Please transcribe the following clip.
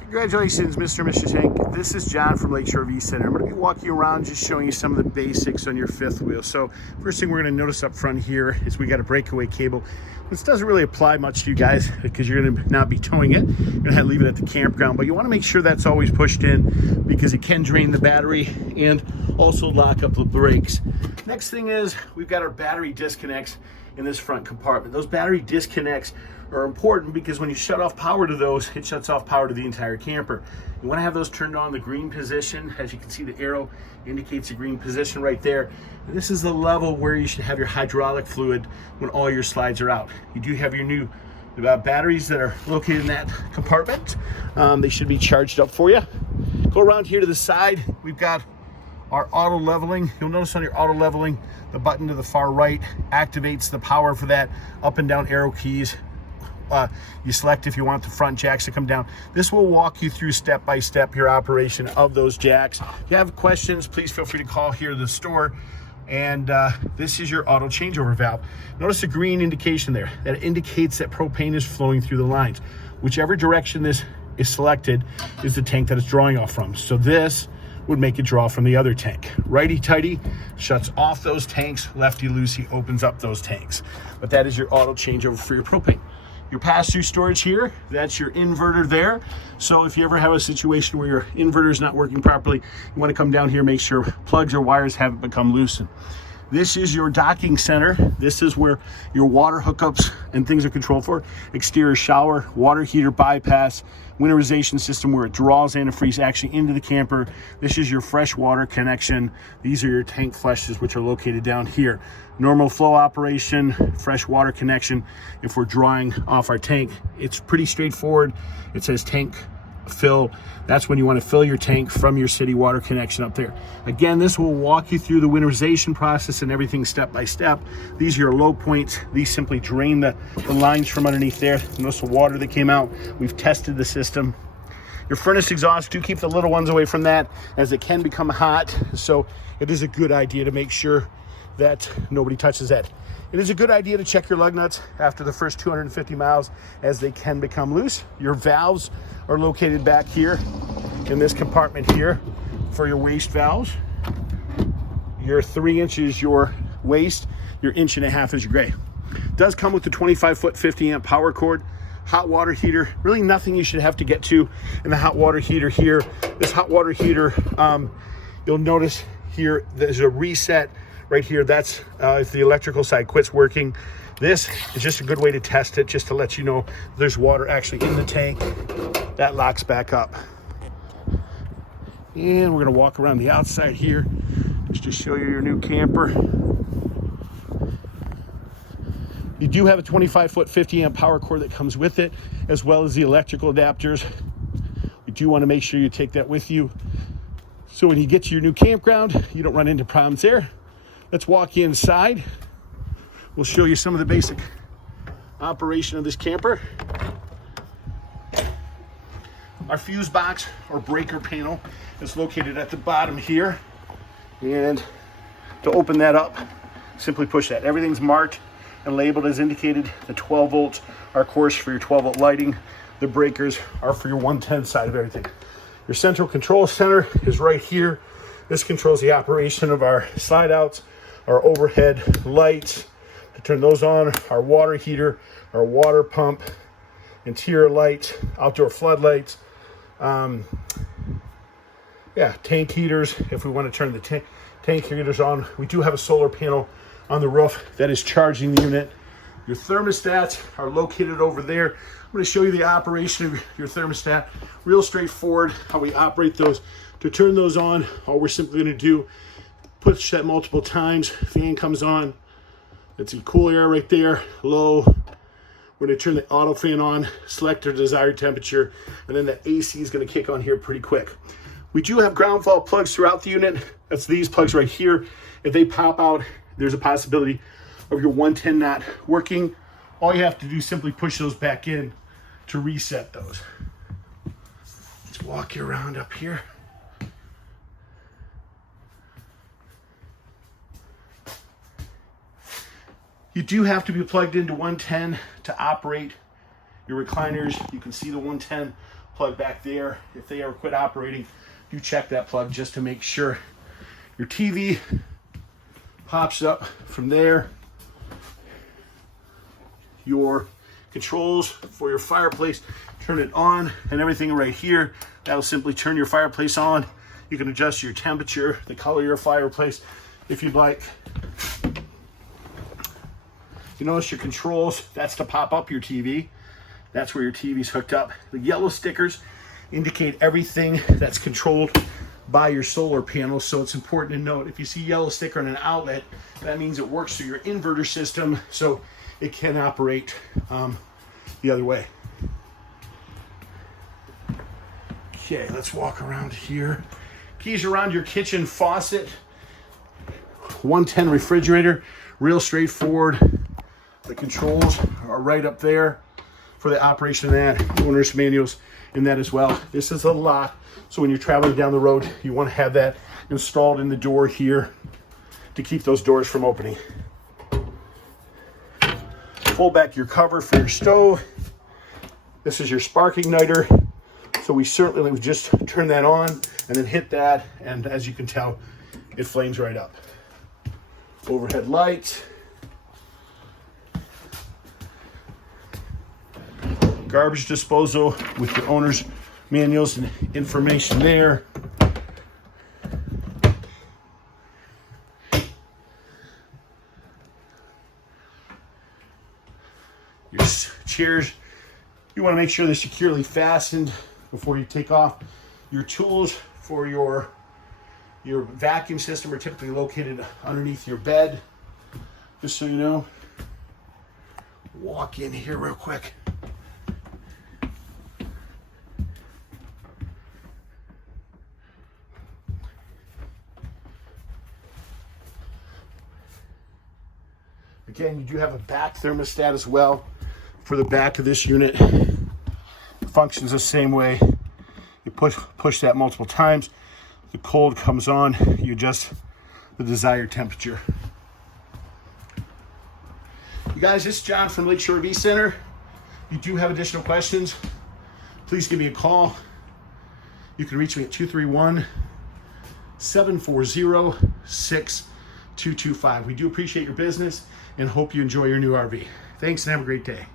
Congratulations, Mr. and Mrs. Schenk. This is John from Lakeshore RV Center. I'm going to be walking around just showing you some of the basics on your fifth wheel. So first thing we're going to notice up front here is we got a breakaway cable. This doesn't really apply much to you guys because you're going to not be towing it. You're going to have to leave it at the campground, but you want to make sure that's always pushed in because it can drain the battery and also lock up the brakes. Next thing is we've got our battery disconnects in this front compartment. Those battery disconnects are important because when you shut off power to those, it shuts off power to the entire camper. You want to have those turned on the green position. As you can see, the arrow indicates the green position right there. And this is the level where you should have your hydraulic fluid when all your slides are out. You do have your new batteries that are located in that compartment. They should be charged up for you. Go around here to the side. We've got our auto leveling. You'll notice on your auto leveling, the button to the far right activates the power for that up and down arrow keys. You select if you want the front jacks to come down. This will walk you through step by step your operation of those jacks. If you have questions, please feel free to call here at the store. And this is your auto changeover valve. Notice the green indication there. That indicates that propane is flowing through the lines. Whichever direction this is selected is the tank that it's drawing off from. So this would make it draw from the other tank. Righty-tighty shuts off those tanks, lefty-loosey opens up those tanks. But that is your auto changeover for your propane. Your pass-through storage here, that's your inverter there. So if you ever have a situation where your inverter is not working properly, you want to come down here, make sure plugs or wires haven't become loosened. This is your docking center. This is where your water hookups and things are controlled for. Exterior shower, water heater bypass, winterization system where it draws antifreeze actually into the camper. This is your fresh water connection. These are your tank flushes, which are located down here. Normal flow operation, fresh water connection. If we're drawing off our tank, it's pretty straightforward. It says tank fill. That's when you want to fill your tank from your city water connection up there. Again, this will walk you through the winterization process and everything step by step. These are your low points. These simply drain the lines from underneath there. Notice the water that came out. We've tested the system. Your furnace exhaust, do keep the little ones away from that as it can become hot. So it is a good idea to make sure that nobody touches that. It is a good idea to check your lug nuts after the first 250 miles as they can become loose. Your valves are located back here in this compartment here for your waste valves. Your 3 inches your waste, your 1.5 inches is your gray. It does come with the 25-foot 50-amp power cord, hot water heater. Really nothing you should have to get to in the hot water heater here. This hot water heater, you'll notice here there's a reset right here. That's if the electrical side quits working. This is just a good way to test it, just to let you know there's water actually in the tank. That locks back up. And we're gonna walk around the outside here just to show you your new camper. You do have a 25-foot 50-amp power cord that comes with it, as well as the electrical adapters. You do want to make sure you take that with you, so when you get to your new campground, you don't run into problems there. Let's walk inside. We'll show you some of the basic operation of this camper. Our fuse box or breaker panel is located at the bottom here. And to open that up, simply push that. Everything's marked and labeled as indicated. The 12 volts are, of course, for your 12 volt lighting. The breakers are for your 110 side of everything. Your central control center is right here. This controls the operation of our slide outs, our overhead lights. To turn those on, our water heater, our water pump, interior lights, outdoor floodlights, tank heaters. If we want to turn the tank heaters on, we do have a solar panel on the roof that is charging the unit. Your thermostats are located over there. I'm going to show you the operation of your thermostat. Real straightforward how we operate those. To turn those on, all we're simply going to do, push that multiple times, fan comes on. That's the cool air right there, low. We're going to turn the auto fan on, select our desired temperature, and then the AC is going to kick on here pretty quick. We do have ground fault plugs throughout the unit. That's these plugs right here. If they pop out, there's a possibility of your 110 not working. All you have to do is simply push those back in to reset those. Let's walk you around up here. You do have to be plugged into 110 to operate Your recliners, you can see the 110 plug back there. If they ever quit operating, you check that plug just to make sure. Your TV pops up from there. Your controls for your fireplace, turn it on, and everything right here. That'll simply turn your fireplace on. You can adjust your temperature, the color of your fireplace if you'd like. You notice your controls, that's to pop up your TV. That's where your TV's hooked up. The yellow stickers indicate everything that's controlled by your solar panel. So it's important to note, if you see yellow sticker on an outlet, that means it works through your inverter system, so it can operate the other way. Okay, let's walk around here. Keys around your kitchen faucet. 110 refrigerator, real straightforward. The controls are right up there for the operation of that. Owner's manuals in that as well. This is a lock, so when you're traveling down the road, you want to have that installed in the door here to keep those doors from opening. Pull back your cover for your stove. This is your spark igniter. So we certainly just turn that on and then hit that, and as you can tell, it flames right up. Overhead lights. Garbage disposal with your owner's manuals and information there. Your chairs, you want to make sure they're securely fastened before you take off. Your tools for your vacuum system are typically located underneath your bed, just so you know. Walk in here real quick. Again, you do have a back thermostat as well for the back of this unit. It functions the same way. You push that multiple times. The cold comes on. You adjust the desired temperature. You guys, this is John from Lakeshore RV Center. If you do have additional questions, please give me a call. You can reach me at 231-740-6225. We do appreciate your business and hope you enjoy your new RV. Thanks and have a great day.